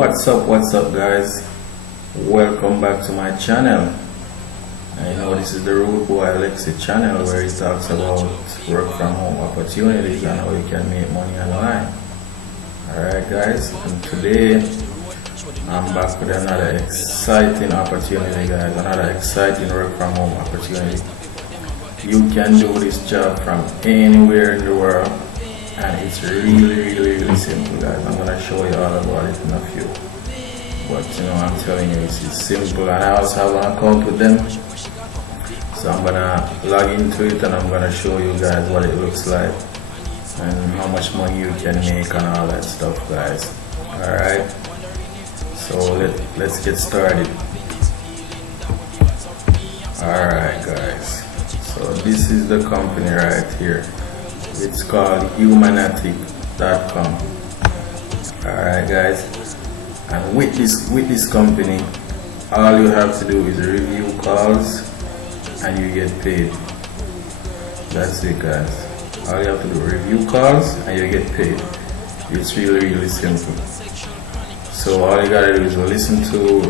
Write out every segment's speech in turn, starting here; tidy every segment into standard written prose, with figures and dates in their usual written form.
What's up guys, welcome back to my channel. I know this is the Rude Boy Alexi channel where he talks about work from home opportunities and how you can make money online. Alright guys, and today I'm back with another exciting opportunity guys, another exciting work from home opportunity. You can do this job from anywhere in the world and it's really simple guys. I'm gonna show you all about it in a few. But I'm telling you, it's simple, and I also have an account with them. So I'm gonna log into it and I'm gonna show you guys what it looks like and how much money you can make and all that stuff guys. Alright. So let's get started. Alright guys. So this is the company right here. It's called Humanatic.com. Alright guys. And with this company, all you have to do is review calls and you get paid. That's it guys. All you have to do is review calls and you get paid. It's really simple. So all you gotta do is listen to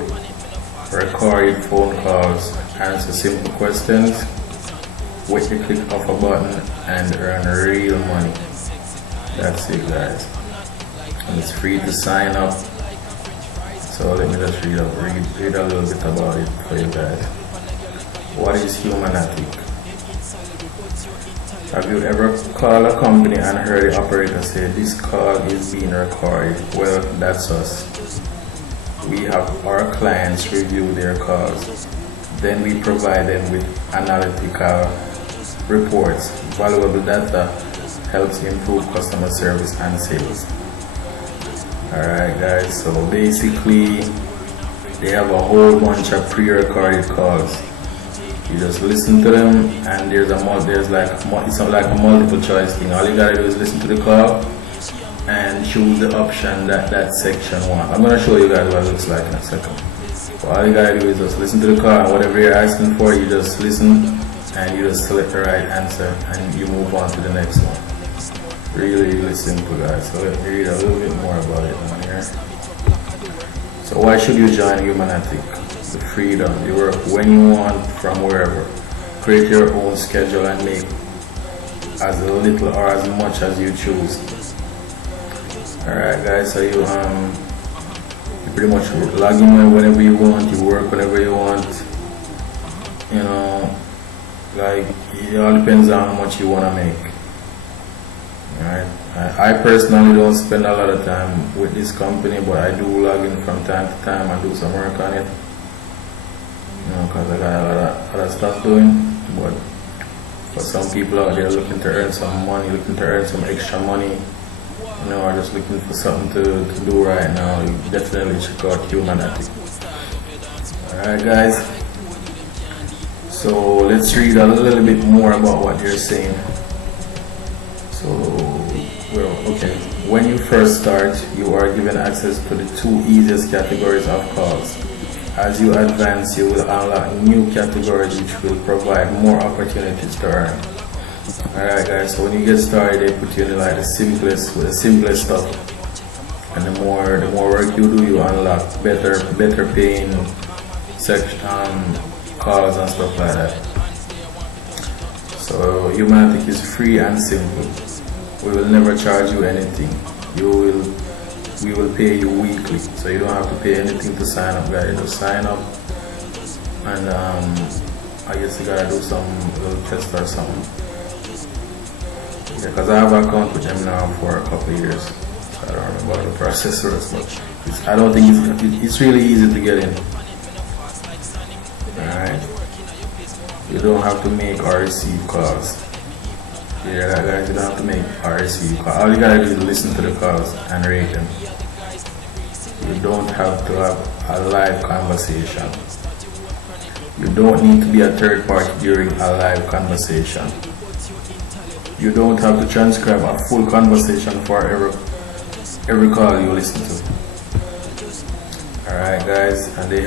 recorded phone calls, answer simple questions, wait to click of a button and earn real money. That's it guys. And it's free to sign up. So let me just read a little bit about it for you guys. What is Humanatic? Have you ever called a company and heard the operator say this call is being recorded? Well, that's us. We have our clients review their calls. Then we provide them with analytical reports. Valuable data helps improve customer service and sales. Alright guys, so basically they have a whole bunch of pre-recorded calls. You just listen to them and it's like a multiple choice thing. All you gotta do is listen to the call and choose the option that section wants. I'm gonna show you guys what it looks like in a second. So all you gotta do is just listen to the call and whatever you're asking for, you just listen and you just select the right answer and you move on to the next one. Really simple guys. So let me read a little bit more about it on here. So why should you join Humanatic? The freedom. You work when you want from wherever. Create your own schedule and make as little or as much as you choose. Alright guys, so you pretty much log in whenever you want, you work whenever you want. Like it all depends on how much you wanna make. Alright. I personally don't spend a lot of time with this company, but I do log in from time to time and do some work on it. Because I got a lot of other stuff doing. But for some people out there looking to earn some money, looking to earn some extra money, or just looking for something to do right now, you definitely check out Humanatic. Alright guys. So let's read a little bit more about what they're saying. Okay. When you first start, you are given access to the two easiest categories of calls. As you advance, you will unlock new categories which will provide more opportunities to earn. Alright guys, so when you get started, they put you in like the simplest stuff. And the more work you do, you unlock better paying calls and stuff like that. So Humanatic is free and simple. We will never charge you anything. We will pay you weekly, so you don't have to pay anything to sign up, guys. Just sign up, and I guess you gotta do some little test or something. Yeah, because I have an account with them now for a couple of years. So I don't remember how the process works, but I don't think it's really easy to get in. Alright, you don't have to make or receive calls. Yeah, guys, you don't have to make or receive calls. All you gotta do is listen to the calls and rate them. You don't have to have a live conversation. You don't need to be a third party during a live conversation. You don't have to transcribe a full conversation for every call you listen to. Alright guys, and we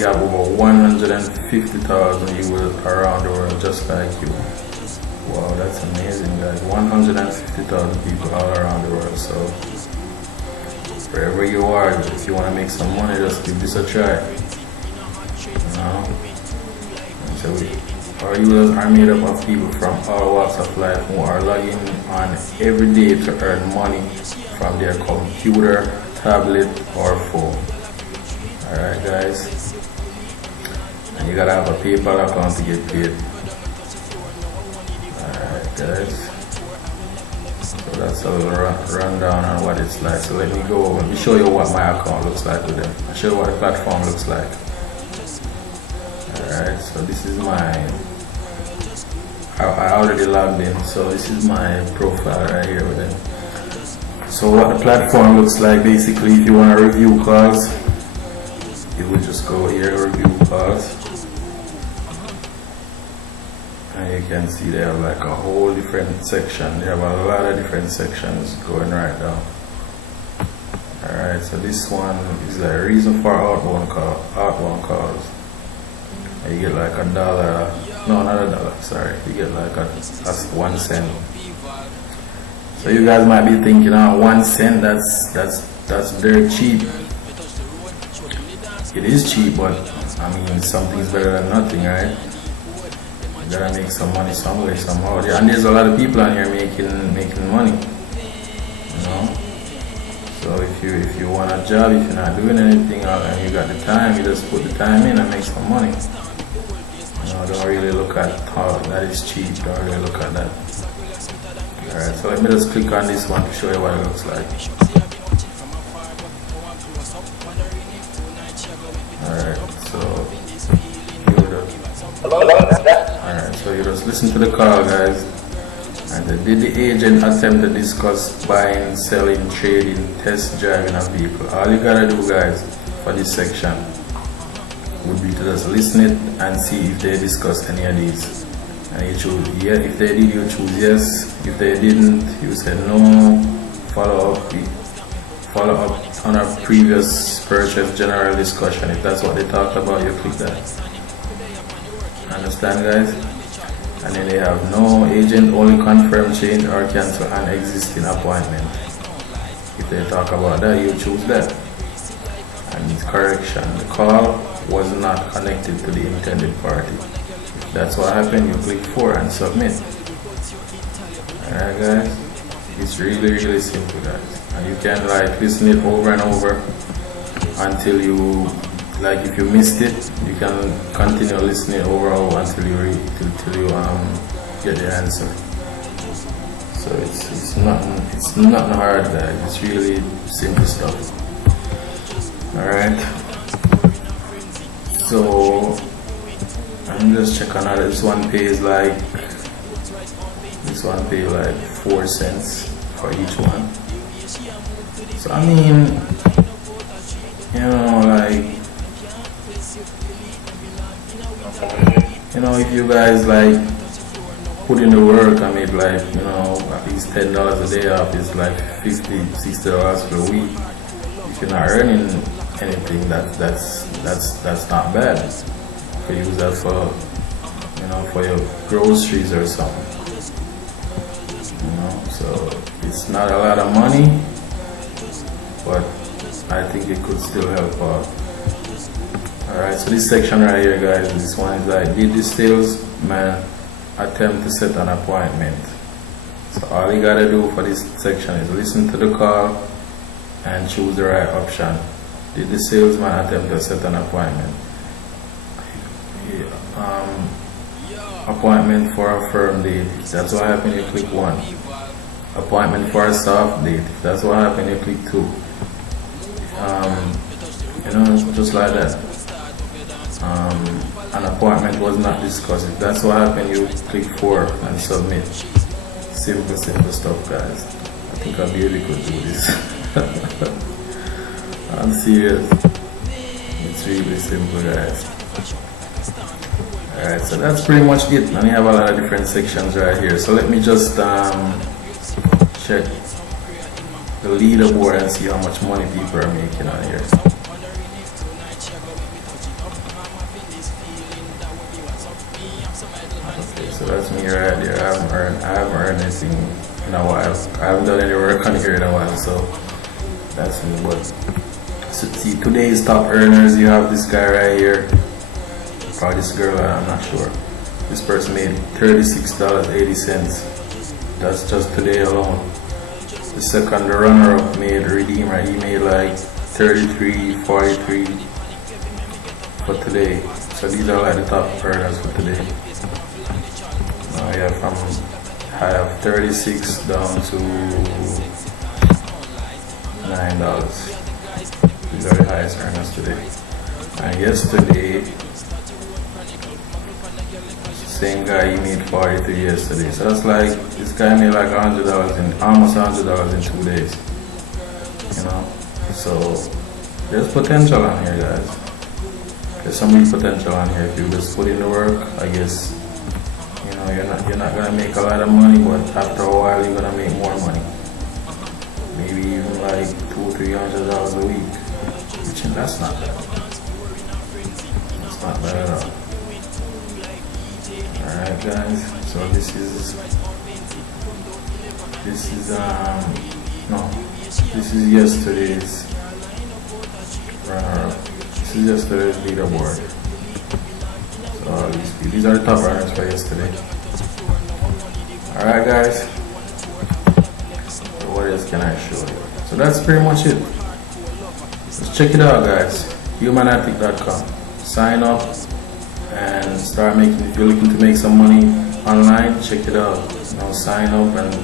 have over 150,000 users around the world just like you. Wow, that's amazing guys. 150,000 people all around the world. So wherever you are, if you want to make some money, just give this a try. You know? So our users are made up of people from all walks of life who are logging on every day to earn money from their computer, tablet, or phone. Alright guys, and you gotta have a PayPal account to get paid. Alright guys, so that's a little rundown on what it's like. So let me show you what my account looks like with them. I'll show you what the platform looks like. Alright, so this is I already logged in, so this is my profile right here with them. So what the platform looks like, basically, if you want to review calls, you would just go here, review calls, and you can see they have like a whole different section. They have a lot of different sections going right now. Alright, so this one is the reason for outbound calls. And you get like $1, no, not $1, sorry, you get like that's 1 cent. So you guys might be thinking, 1 cent, that's dirt cheap. It is cheap, but I mean, something's better than nothing, right? You gotta make some money somewhere, somehow. And there's a lot of people on here making money, you know. So if you want a job, if you're not doing anything and you got the time, you just put the time in and make some money. You know, don't really look at how that is cheap. Don't really look at that. Alright, so let me just click on this one to show you what it looks like. Alright, so you just listen to the call, guys. And did the agent attempt to discuss buying, selling, trading, test driving a vehicle? All you gotta do, guys, for this section would be to just listen it and see if they discuss any of these. And you choose yeah. If they did, you choose yes. If they didn't, you said no. Follow up on a previous purchase general discussion. If that's what they talked about, you click that. Understand, guys? And then they have no agent, only confirm, change or cancel an existing appointment. If they talk about that, you choose that. And correction, the call was not connected to the intended party. If that's what happened, you click 4 and submit. Alright guys, it's really simple, guys. And you can like listen it over and over until you, like if you missed it, you can continue listening over and over until you get the answer. So it's nothing hard, guys. It's really simple stuff. Alright. So I'm just checking out. This one pays like 4 cents for each one. So I mean, you know, like, you know, if you guys like put in the work, I mean, like, you know, at least $10 a day off is like $50-$60 per week. If you're not earning anything, that's not bad. For use that for, you know, for your groceries or something. You know, so it's not a lot of money, but I think it could still help out. Alright, so this section right here, guys, this one is like, did the salesman attempt to set an appointment? So all you gotta do for this section is listen to the call and choose the right option. Did the salesman attempt to set an appointment? Appointment for a firm date. If that's what happened, you click 1. Appointment for a soft date. If that's what happened, you click 2. You know, just like that. An appointment was not discussed. If that's what happened, you click 4 and submit. Simple stuff, guys. I think I'll be able to do this. I'm serious. It's really simple, guys. Alright, so that's pretty much it. And you have a lot of different sections right here. So let me just check the leaderboard and see how much money people are making on here. Okay, so that's me right there. I haven't earned anything in a while. I haven't done any work on here in a while, so That's me. But so, see, today's top earners, you have this guy right here, or this girl, I'm not sure. This person made $36.80. That's just today alone. The second runner-up made Redeemer. He made like $33.43 for today. So these are like the top earners for today. Now yeah, from I have 36 down to $9. These are the highest earners today. And yesterday, same guy, he made 43 yesterday. So that's like, this guy made like $100 in, almost $100 in 2 days. You know? So there's potential on here, guys. There's some real potential on here. If you just put in the work, I guess, you know, you're not gonna make a lot of money, but after a while you're gonna make more money. Maybe even like $200-300 a week. Which that's not bad. That's not bad at all. Alright guys, so this is yesterday's runner-up. This is yesterday's leaderboard. So these are the top runners for yesterday. Alright guys, so what else can I show you? So that's pretty much it. Let's check it out guys, humanattic.com. Sign up and start making, if you're looking to make some money online, check it out. You know, sign up and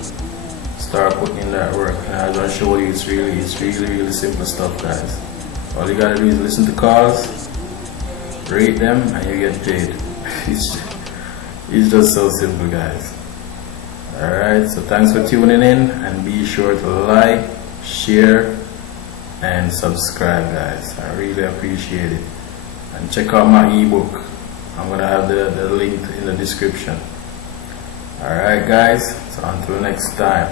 start putting in that work. And as I show you, it's really simple stuff guys. All you gotta do is listen to calls, rate them, and you get paid. It's just so simple guys. Alright, so thanks for tuning in, and be sure to like, share, and subscribe guys. I really appreciate it. And check out my ebook. I'm gonna have the link in the description. Alright guys, so until next time.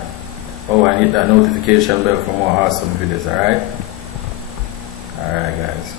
Oh, and hit that notification bell for more awesome videos, alright? Alright guys.